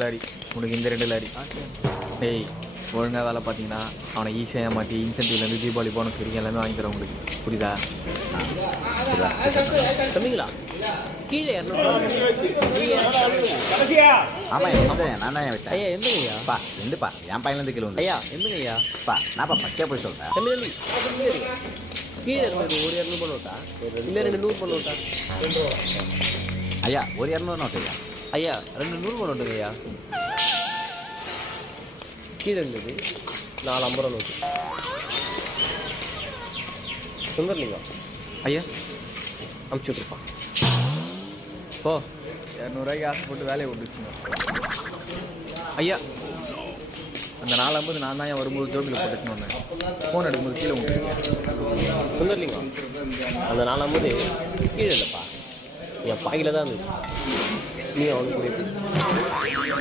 Lorry உனக்கு இந்த 2 lorry. டேய் ஒழுங்காக வேலை பார்த்தீங்கன்னா அவனை ஈஸியாக ஏமாற்றி இன்சென்டிவ்லேருந்து தீபாவளி போனஸ் வரைக்கும் எல்லாமே வாங்கி தரேன் உங்களுக்கு. புரியுதா? தம்பிங்களா கீழே ஆமாம் நான் தான் விட்டேன். ஐயா எந்தங்கய்யா? பா எந்துப்பா என் பையன்லேருந்து கீழே வந்து ஐயா எந்தங்கய்யா? பா நான்ப்பா பச்சையாக போய் சொல்கிறேன். தம்பி தம்பி கீழே இருந்தது ஒரு 200 பண்ண விட்டா இல்லை 2 100 பண்ண விட்டா? ஐயா ஒரு 200 நோட்டு ஐயா. ஐயா 2 100 பண்ண விட்டுங்க ஐயா. கீழே இருந்தது 4 50 நோட்டு. சுந்தர்லிங்கம் ஐயா அமுச்சு விட்ருப்பான். போ 200 ஆசைப்பட்டு வேலையை விட்டுச்சுங்க. ஐயா அந்த 450 நான் தான் வரும்போது ஜோபில் போட்டுன்னு வந்தேன். ஃபோன் எடுக்கும்போது கீழே விட்டுருக்கேன். சுந்தர்லிங்கம் அந்த 450 கீழே இல்லைப்பா, என் பாயில் தான் இருந்தது. நீ அவனுக்கு